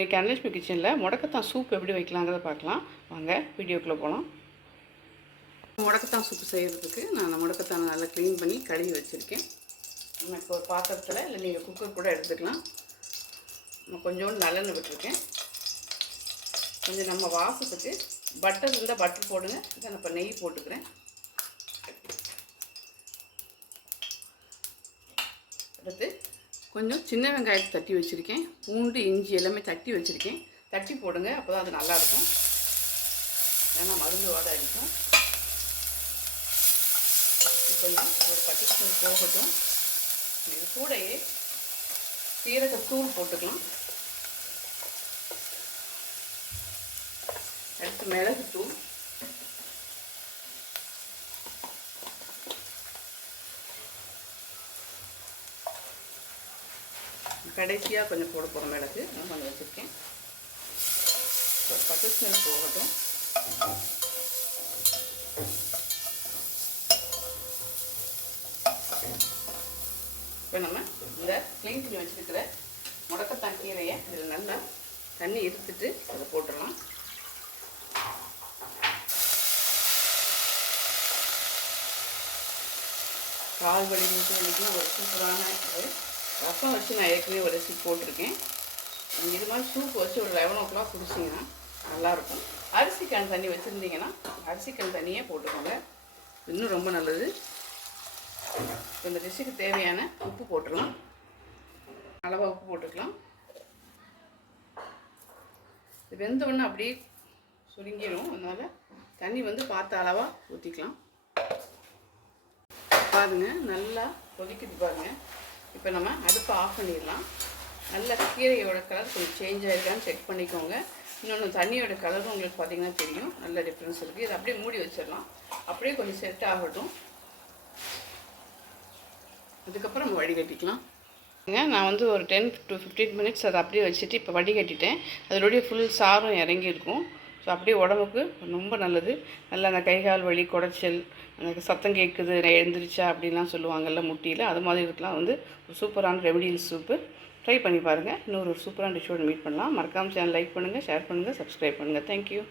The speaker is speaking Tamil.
இன்றைக்கி அனலட்சுமி கிச்சனில் முடக்கத்தான் சூப் எப்படி வைக்கலாங்கிறத பார்க்கலாம். வாங்க வீடியோக்குள்ளே போகலாம் முடக்கத்தான் சூப்பு செய்கிறதுக்கு நான் அந்த நல்லா க்ளீன் பண்ணி கழுவி வச்சுருக்கேன். நம்ம இப்போ ஒரு பாத்திரத்தில் இல்லை நீங்கள் குக்கர் கூட எடுத்துக்கலாம். நான் கொஞ்சோண்டு நல்லெண்ணெய் விட்டுருக்கேன். கொஞ்சம் நம்ம வாசத்துக்கு பட்டர் இருந்தால் பட்டர் போடுங்க. இதை நான் இப்போ நெய் போட்டுக்கிறேன். அடுத்து கொஞ்சம் சின்ன வெங்காயத்தை தட்டி வச்சுருக்கேன். பூண்டு இஞ்சி எல்லாமே தட்டி வச்சுருக்கேன். தட்டி போடுங்க அப்போ தான் அது நல்லாயிருக்கும். ஏன்னா மருந்து வாட அடிக்கும். கொஞ்சம் ஒரு பத்து ஸ்பூன் போகட்டும். இது கூடையே சீரகத்தூள் போட்டுக்கலாம். அடுத்து மிளகுத்தூள். கடைசியாக கொஞ்சம் போட போகிற மிளகு. நான் கொஞ்சம் வச்சுருக்கேன். ஒரு பத்து ஸ்மெல் போகட்டும். இப்போ நம்ம இந்த க்ளீன் பண்ணி வச்சுருக்கிற முடக்கத்தான் கீரையை இதில் நல்லா தண்ணி எடுத்துட்டு அதை போட்டுடலாம். கால் வலி மூட்டு வலிக்குலாம் ஒரு சூப்பரான இது. ரசம் வச்சு நான் ஏற்கனவே ஒரு ரெசிபி போட்டிருக்கேன். நீங்கள் இது மாதிரி சூப் வச்சு ஒரு லெவன் ஓ கிளாக் குடிச்சிங்கன்னா நல்லாயிருக்கும். அரிசி கண் தண்ணி வச்சுருந்தீங்கன்னா அரிசி கண் தண்ணியே போட்டுக்கோங்க. இன்னும் ரொம்ப நல்லது. இந்த டிஷ்ஷுக்கு தேவையான உப்பு போட்டுடலாம். அளவாக உப்பு போட்டுக்கலாம். இது வெந்த உடனே அப்படியே சுருங்கிடும் அதனால் தண்ணி வந்து பார்த்த அளவாக ஊற்றிக்கலாம் பாருங்க நல்லா கொதிக்குது பாருங்கள் இப்போ நம்ம அடுப்பை ஆஃப் பண்ணிடலாம். நல்ல கீரையோட கலர் கொஞ்சம் சேஞ்ச் ஆகிருக்கான்னு செக் பண்ணிக்கோங்க. இன்னொன்று தண்ணியோட கலரும் உங்களுக்கு பார்த்தீங்கன்னா தெரியும். நல்ல டிஃப்ரென்ஸ் இருக்குது இதை அப்படியே மூடி வச்சிடலாம். அப்படியே கொஞ்சம் செட் ஆகட்டும். அதுக்கப்புறம் நம்ம வடிகட்டிக்கலாம். நான் வந்து ஒரு டென் டு ஃபிஃப்டீன் மினிட்ஸ் அதை அப்படியே வச்சுட்டு இப்போ வடிகட்டிட்டேன். அதனுடைய ஃபுல் சாரம் இறங்கியிருக்கும். ஸோ அப்படியே உடம்புக்கு ரொம்ப நல்லது. நல்லா அந்த கைகால் வலி குடைச்சல் அந்த சத்தம் கேட்குது எழுந்திரிச்சா அப்படின்லாம் சொல்லுவாங்கல்ல முட்டியில் அது மாதிரி இருக்கலாம். வந்து ஒரு சூப்பரான ரெமடியல் சூப்பு ட்ரை பண்ணி பாருங்கள் இன்னொரு சூப்பரான டிஷ்ஷோடு மீட் பண்ணலாம். மறக்காமல் சேனல் லைக் பண்ணுங்கள் ஷேர் பண்ணுங்கள் சப்ஸ்கிரைப் பண்ணுங்கள் தேங்க்யூ